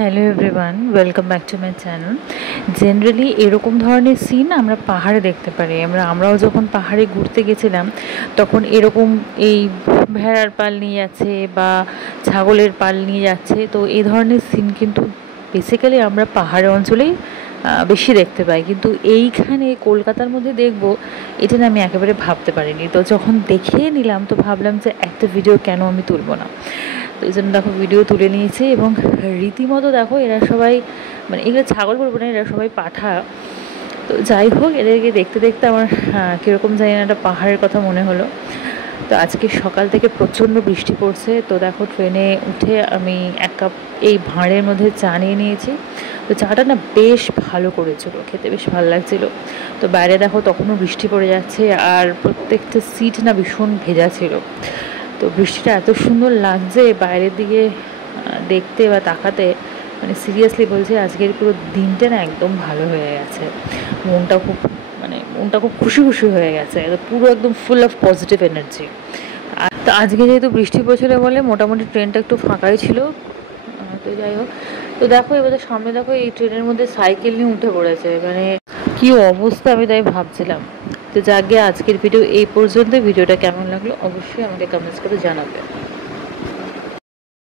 Hello everyone, welcome back to my channel. Generally এরকম ধরনের scene আমরা পাহাড়ে দেখতে পারি। আমরাও যখন পাহাড়ে ঘুরতে গেছিলাম তখন এরকম এই ভেড়ার পাল নিয়ে যাচ্ছে বা ছাগলের পাল নিয়ে যাচ্ছে, তো এই ধরনের সিন কিন্তু বেসিক্যালি আমরা পাহাড়ি অঞ্চলেই বেশি দেখতে পাই। কিন্তু এইখানে কলকাতার মধ্যে দেখব, এটা না আমি একেবারে ভাবতে পারিনি। তো যখন দেখে নিলাম তো ভাবলাম যে একটা ভিডিও কেন আমি তুলব না। তো এই জন্য দেখো ভিডিও তুলে নিয়েছি এবং রীতিমতো দেখো এরা সবাই, মানে এগুলো ছাগল বলবো না, এরা সবাই পাঠা। তো যাই হোক, এদেরকে দেখতে দেখতে আমার কীরকম জানি না একটা পাহাড়ের কথা মনে হলো। তো আজকে সকাল থেকে প্রচণ্ড বৃষ্টি পড়ছে। তো দেখো ট্রেনে উঠে আমি এক কাপ এই ভাঁড়ের মধ্যে চা নিয়ে নিয়েছি। তো চাটা না বেশ ভালো করেছিল, খেতে বেশ ভালো লাগছিলো। তো বাইরে দেখো তখনও বৃষ্টি পড়ে যাচ্ছে আর প্রত্যেকটা সিট না ভীষণ ভেজা ছিল। তো বৃষ্টিটা এত সুন্দর লাগছে বাইরের দিকে দেখতে বা তাকাতে, মানে সিরিয়াসলি বলছি আজকের পুরো দিনটা না একদম ভালো হয়ে গেছে। মনটা খুব খুশি খুশি হয়ে গেছে, পুরো একদম ফুল অফ পজিটিভ এনার্জি। আর তো আজকে যেহেতু বৃষ্টি পড়ছিল বলে মোটামুটি ট্রেনটা একটু ফাঁকাই ছিল। তো যাই হোক, তো দেখো এবার সামনে দেখো এই ট্রেনের মধ্যে সাইকেল নিয়ে উঠে পড়েছে, মানে কি অবস্থা আমি তাই ভাবছিলাম। তো যাকে আজকের ভিডিও এই পর্যন্ত। ভিডিওটা কেমন লাগলো অবশ্যই আমাকে কমেন্টস করে জানাবে।